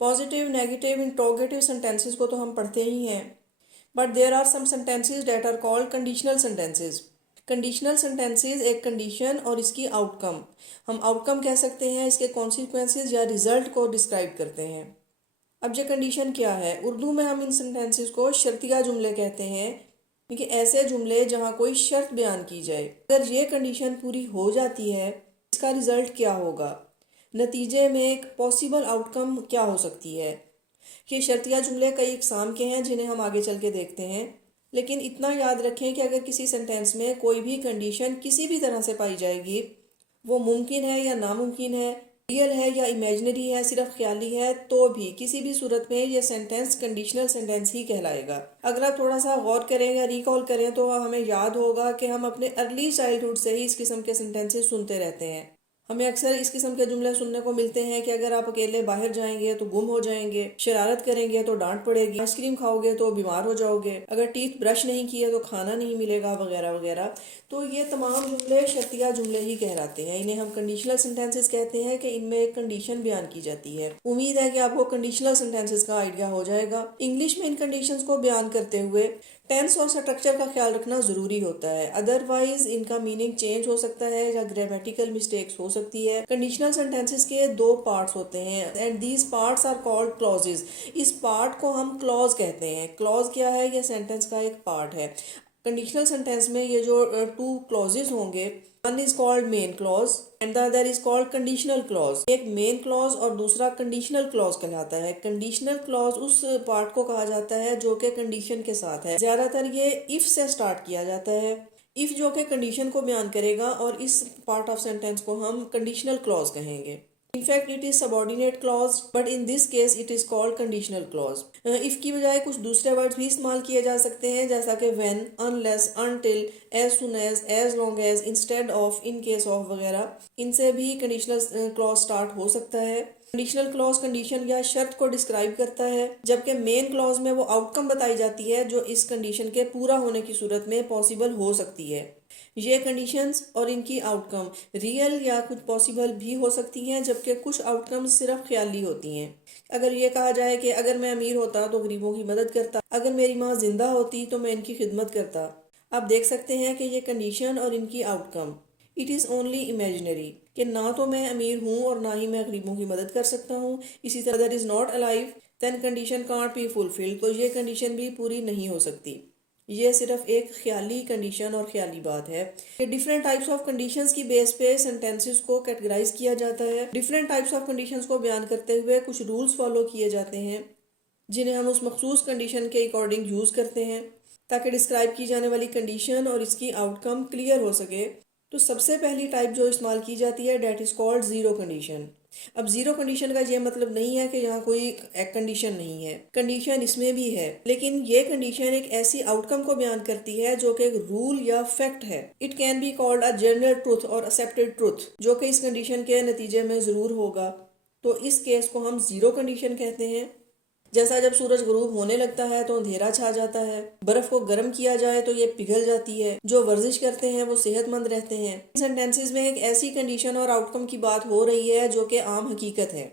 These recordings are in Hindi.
पॉजिटिव, नेगेटिव, इंट्रोगेटिव सेंटेंसेस को तो हम पढ़ते ही हैं, but there are some sentences that are called conditional sentences. Conditional sentences एक कंडीशन और इसकी आउटकम, हम आउटकम कह सकते हैं, इसके कॉन्सिक्वेंसेस या रिजल्ट को डिस्क्राइब करते हैं। अब ये कंडीशन क्या है? उर्दू में हम इन सेंटेंसेस को शर्तिया जुमले कहते हैं, क्योंकि ऐसे जुमले जहाँ कोई शर्त बयान की जाए। अगर ये कंडीशन पूरी हो जाती है, इसका रिजल्ट क्या होगा, नतीजे में एक पॉसिबल आउटकम क्या हो सकती है। ये शर्तिया जुमले कई इकसाम के हैं जिन्हें हम आगे चल के देखते हैं, लेकिन इतना याद रखें कि अगर किसी सेंटेंस में कोई भी कंडीशन किसी भी तरह से पाई जाएगी, वो मुमकिन है या नामुमकिन है, रियल है या इमेजिनरी है, सिर्फ ख्याली है, तो भी किसी भी सूरत में ये सेंटेंस कंडीशनल सेंटेंस ही कहलाएगा। अगर आप थोड़ा सा गौर करें या रिकॉल करें तो हमें याद होगा कि हम अपने अर्ली चाइल्डहुड से ही इस किस्म के सेंटेंसेस सुनते रहते हैं। हमें अक्सर इस किस्म के जुमले सुनने को मिलते हैं कि अगर आप अकेले बाहर जाएंगे तो गुम हो जाएंगे, शरारत करेंगे तो डांट पड़ेगी, आइसक्रीम खाओगे तो बीमार हो जाओगे, अगर टीथ ब्रश नहीं किए तो खाना नहीं मिलेगा, वगैरह वगैरह। तो ये तमाम जुमले शर्तिया जुमले ही कहलाते हैं। इन्हें हम कंडीशनल सेंटेंसेस कहते हैं कि इनमें एक कंडीशन बयान की जाती है। उम्मीद है कि आपको कंडीशनल सेंटेंसेस का आइडिया हो जाएगा। इंग्लिश में इन कंडीशंस को बयान करते हुए टेंस और स्ट्रक्चर का ख्याल रखना ज़रूरी होता है, अदरवाइज इनका मीनिंग चेंज हो सकता है या ग्रामेटिकल मिस्टेक्स हो सकती है। कंडीशनल सेंटेंसेस के दो पार्ट्स होते हैं and these parts are called clauses. इस पार्ट को हम क्लॉज कहते हैं। क्लॉज क्या है? ये सेंटेंस का एक पार्ट है। कंडीशनल सेंटेंस में ये जो टू क्लॉजेज होंगे, one is called main clause and the other is called conditional clause. एक मेन क्लॉज और दूसरा कंडीशनल क्लॉज कहलाता है। कंडीशनल क्लॉज उस पार्ट को कहा जाता है जो कि कंडीशन के साथ है। ज्यादातर ये इफ से स्टार्ट किया जाता है। इफ जो कि कंडीशन को बयान करेगा, और इस पार्ट ऑफ सेंटेंस को हम कंडीशनल क्लॉज कहेंगे। In fact, it is subordinate clause, but in this case it is called conditional clause. if की बजाय कुछ दूसरे वर्ड्स भी इस्तेमाल किए जा सकते हैं, जैसा कि when, unless, until, as soon as long as, instead of, in case of वगैरह। इनसे भी conditional clause स्टार्ट हो सकता है। कंडीशनल क्लॉज कंडीशन या शर्त को डिस्क्राइब करता है, जबकि मेन क्लॉज में वो आउटकम बताई जाती है जो इस कंडीशन के पूरा होने की सूरत में पॉसिबल हो सकती है। ये कंडीशंस और इनकी आउटकम रियल या कुछ पॉसिबल भी हो सकती हैं, जबकि कुछ आउटकम्स सिर्फ ख्याली होती हैं। अगर ये कहा जाए कि अगर मैं अमीर होता तो गरीबों की मदद करता, अगर मेरी माँ जिंदा होती तो मैं इनकी खिदमत करता। आप देख सकते हैं कि ये कंडीशन और इनकी outcome, it is only imaginary, कि ना तो मैं अमीर हूँ और ना ही मैं गरीबों की मदद कर सकता हूँ। इसी तरह that is not alive then condition can't be fulfilled, तो ये कंडीशन भी पूरी नहीं हो सकती। ये सिर्फ एक ख्याली कंडीशन और ख्याली बात है। ये डिफरेंट टाइप्स ऑफ कंडीशंस की बेस पे सेंटेंसेस को कैटेगराइज किया जाता है। डिफरेंट टाइप्स ऑफ कंडीशंस को बयान करते हुए कुछ रूल्स फॉलो किए जाते हैं, जिन्हें हम उस मखसूस कंडीशन के अकॉर्डिंग यूज़ करते हैं, ताकि डिस्क्राइब की जाने वाली कंडीशन और इसकी आउटकम क्लियर हो सके। तो सबसे पहली टाइप जो इस्तेमाल की जाती है, that is called zero condition. अब ज़ीरो कंडीशन का ये मतलब नहीं है कि यहाँ कोई एक कंडीशन नहीं है, कंडीशन इसमें भी है, लेकिन ये कंडीशन एक ऐसी आउटकम को बयान करती है जो कि एक रूल या फैक्ट है। It can be called a general truth और एक्सेप्टेड ट्रूथ, जो कि इस कंडीशन के नतीजे में ज़रूर होगा। तो इस केस को हम ज़ीरो कंडीशन कहते हैं। जैसा जब सूरज गुरूब होने लगता है तो अंधेरा छा जाता है, बर्फ को गर्म किया जाए तो ये पिघल जाती है, जो वर्जिश करते हैं वो सेहतमंद रहते हैं। सेंटेंसेस में एक ऐसी कंडीशन और आउटकम की बात हो रही है जो कि आम हकीकत है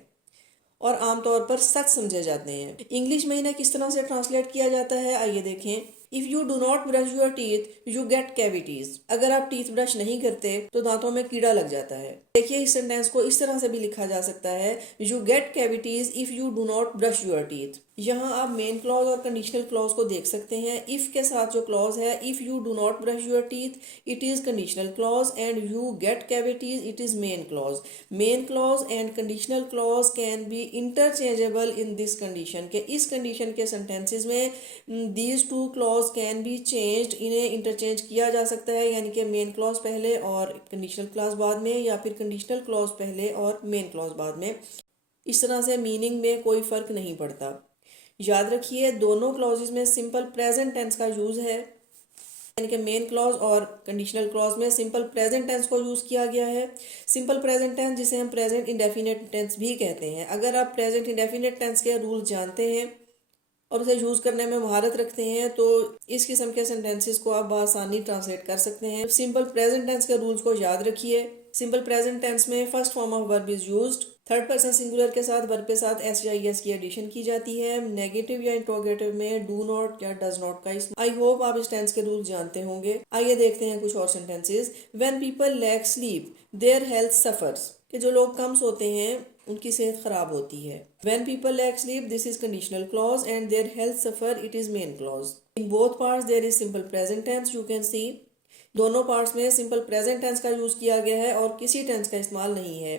और आमतौर पर सच समझे जाते हैं। इंग्लिश में इन्हें किस तरह से ट्रांसलेट किया जाता है, आइए देखें। If you do not brush your teeth you get cavities. अगर आप टीथ ब्रश नहीं करते तो दांतों में कीड़ा लग जाता है। देखिए, इस सेंटेंस को इस तरह से भी लिखा जा सकता है, you get cavities if you do not brush your teeth. यहाँ आप मेन क्लॉज और कंडीशनल क्लॉज को देख सकते हैं। इफ के साथ जो क्लॉज है, if you do not brush your teeth, it is conditional clause, and you get cavities, it is main clause. Main clause and conditional clause can be interchangeable in this condition, के इस कंडीशन के सेंटेंसेस में these two clause can be changed, इन्हें इंटरचेंज किया जा सकता है, यानी कि मेन क्लॉज पहले और कंडीशनल क्लॉज बाद में, या फिर कंडीशनल क्लॉज पहले और मेन क्लॉज बाद में। इस तरह से मीनिंग में कोई फर्क नहीं पड़ता। याद रखिए, दोनों क्लॉजेज में सिंपल प्रेजेंट टेंस का यूज है, यानी कि मेन क्लॉज और कंडीशनल क्लॉज में सिंपल प्रेजेंट टेंस को यूज किया गया है। सिंपल प्रेजेंट टेंस जिसे हम प्रेजेंट इंडेफिनेट टेंस भी कहते हैं। अगर आप प्रेजेंट इंडेफिनेट टेंस के रूल जानते हैं और उसे यूज करने में महारत रखते हैं तो इस किस्म के सेंटेंसेस को आप आसानी ट्रांसलेट कर सकते हैं। सिंपल प्रेजेंट टेंस के रूल्स को याद रखिए। सिंपल प्रेजेंट टेंस में first form of verb is used, third person singular के साथ वर्ब के साथ एस या एस की एडिशन की जाती है। नेगेटिव या इंट्रोगेटिव में डू नॉट या डज नॉट का इस्तेमाल। आई होप आप इस टेंस के रूल जानते होंगे। आइए देखते हैं कुछ और sentences. When people lack sleep their health suffers, कि जो लोग कम सोते हैं उनकी सेहत खराब होती है। When people lack sleep this is conditional clause and their health suffer it is main clause. In both parts there is simple present tense. You can see दोनों पार्ट्स में सिंपल प्रेजेंट टेंस का यूज किया गया है और किसी टेंस का इस्तेमाल नहीं है।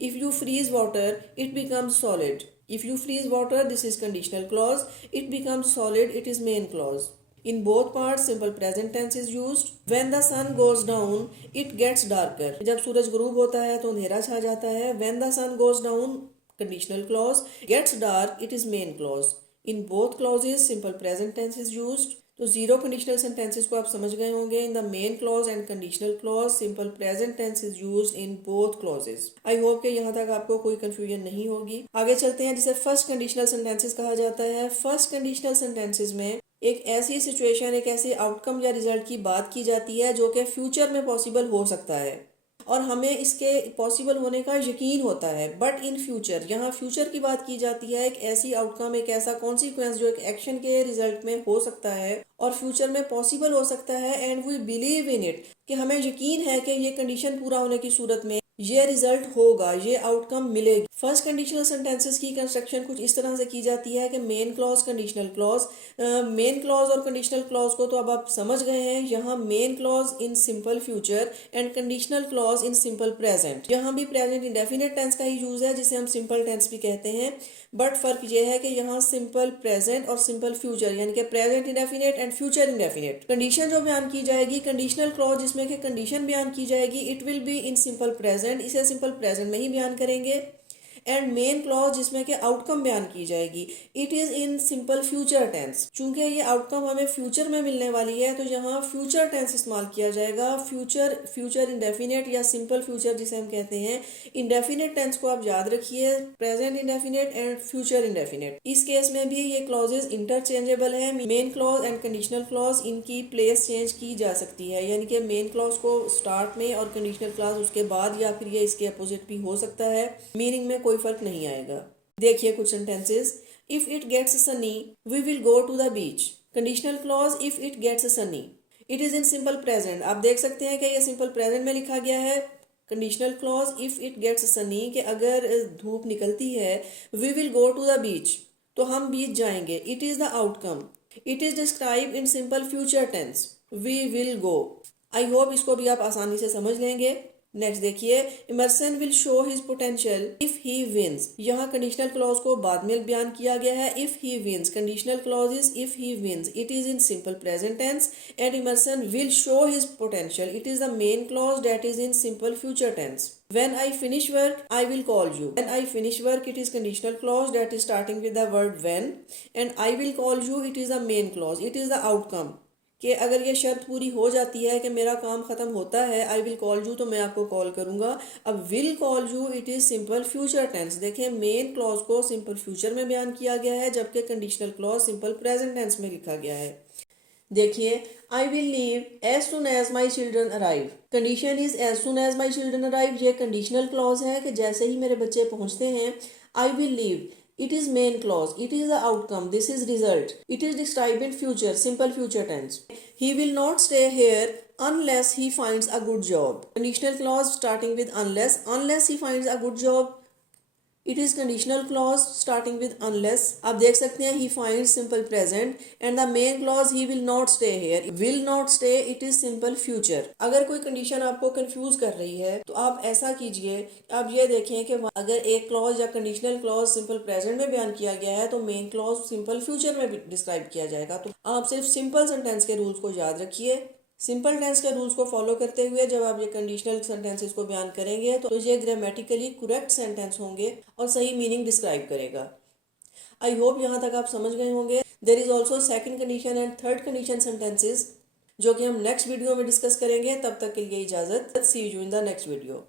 If you freeze water it becomes solid. If you freeze water this is conditional clause, it becomes solid it is main clause. In both parts simple present tense is used. When the sun goes down it gets darker. जब सूरज गुरूब होता है तो अंधेरा छा जाता है। When the sun goes down conditional clause, gets dark it is main clause. In both clauses simple present tense is used. तो जीरो कंडीशनल सेंटेंसेस को आप समझ गए होंगे। In the main clause and conditional clause simple present tense is used in both clauses. I hope कि यहाँ तक आपको कोई कंफ्यूजन नहीं होगी। आगे चलते हैं जिसे फर्स्ट कंडीशनल सेंटेंसेस कहा जाता है। फर्स्ट कंडीशनल सेंटेंसेस में एक ऐसी सिचुएशन, एक ऐसे आउटकम या रिजल्ट की बात की जाती है जो कि फ्यूचर में पॉसिबल हो सकता है और हमें इसके पॉसिबल होने का यकीन होता है। बट इन फ्यूचर, यहाँ फ्यूचर की बात की जाती है। एक ऐसी आउटकम, एक ऐसा कॉन्सिक्वेंस जो एक एक्शन के रिजल्ट में हो सकता है और फ्यूचर में पॉसिबल हो सकता है। And we believe in it, कि हमें यकीन है कि ये कंडीशन पूरा होने की सूरत में ये रिजल्ट होगा, ये आउटकम मिलेगी। फर्स्ट कंडीशनल सेंटेंसेस की कंस्ट्रक्शन कुछ इस तरह से की जाती है कि main clause, conditional clause. Main clause और कंडीशनल क्लॉज को तो अब आप समझ गए हैं। यहाँ main clause in simple future and conditional clause in simple present. यहाँ भी प्रेजेंट इंडेफिनिट टेंस का ही यूज है जिसे हम सिंपल टेंस भी कहते हैं। बट फर्क ये है कि यहाँ सिंपल प्रेजेंट और सिंपल फ्यूचर, यानी कि present indefinite and future indefinite. Condition जो बयान की जाएगी, कंडीशनल क्लॉज जिसमें कि कंडीशन बयान की जाएगी, it will be in simple present, इसे सिंपल प्रेजेंट में ही बयान करेंगे। एंड मेन क्लॉज जिसमें कि आउटकम बयान की जाएगी, it is in simple future tense. चूंकि ये आउटकम हमें फ्यूचर में मिलने वाली है तो यहाँ फ्यूचर टेंस इस्तेमाल किया जाएगा। फ्यूचर इंडेफिनिट या सिंपल फ्यूचर जिसे हम कहते हैं। इंडेफिनिट टेंस को आप याद रखिए, present indefinite and future indefinite. इस केस में भी ये क्लॉजेज इंटरचेंजेबल है। Main clause and conditional clause इनकी प्लेस चेंज की जा सकती है, यानी कि मेन क्लॉज को स्टार्ट में और कंडीशनल क्लॉज उसके बाद, या फिर ये इसके अपोजिट भी हो सकता है। मीनिंग में कोई फर्क नहीं आएगा। देखिए कुछ sentences. If it gets sunny we will go to the beach. Conditional clause if it gets sunny, it is in simple present. आप देख सकते हैं कि ये सिंपल प्रेजेंट में लिखा गया है। Conditional clause if it gets sunny, कि अगर धूप निकलती है, we will go to the beach, तो हम बीच जाएंगे। It is the outcome, it is describe in simple future tense, we will go. I hope इसको भी आप आसानी से समझ लेंगे। नेक्स्ट देखिए, Emerson will show his potential if he wins. यहाँ कंडीशनल क्लॉज को बाद में बयान किया गया है। If he wins, conditional clause is if he wins, it is in simple present tense. And Emerson will show his potential, it is the main clause that is in simple future tense. When I finish work, I will call you. When I finish work, it is conditional clause that is starting with the word when, and I will call you, it is the main clause. It is the outcome. कि अगर ये शर्त पूरी हो जाती है कि मेरा काम ख़त्म होता है, आई विल कॉल यू, तो मैं आपको कॉल करूँगा। अब will call you it is simple future tense. देखें, मेन क्लॉज को सिंपल फ्यूचर में बयान किया गया है, जबकि conditional clause simple present tense में लिखा गया है। देखिए, I will leave as soon as my children arrive. Condition is as soon as my children arrive. ये कंडीशनल क्लॉज है कि जैसे ही मेरे बच्चे पहुंचते हैं। I will leave, it is main clause, it is the outcome, this is result, it is described in future, simple future tense. He will not stay here unless he finds a good job. Conditional clause starting with unless he finds a good job. It is conditional clause starting with unless. आप देख सकते हैं he finds simple present and the main clause he will not stay here. Will not stay it is simple future. अगर कोई कंडीशन आपको कंफ्यूज कर रही है तो आप ऐसा कीजिए, आप ये देखें कि अगर एक क्लॉज या कंडीशनल क्लॉज सिंपल प्रेजेंट में बयान किया गया है तो मेन क्लॉज सिंपल फ्यूचर में भी डिस्क्राइब किया जाएगा। तो आप सिर्फ सिंपल सेंटेंस के रूल्स को याद रखिए। सिंपल टेंस के रूल्स को फॉलो करते हुए जब आप ये कंडीशनल सेंटेंसेस को बयान करेंगे तो ये ग्रामेटिकली करेक्ट सेंटेंस होंगे और सही मीनिंग डिस्क्राइब करेगा। आई होप यहाँ तक आप समझ गए होंगे। There is also second condition and third condition sentences जो कि हम नेक्स्ट वीडियो में डिस्कस करेंगे। तब तक के लिए इजाज़त। See you in the next video.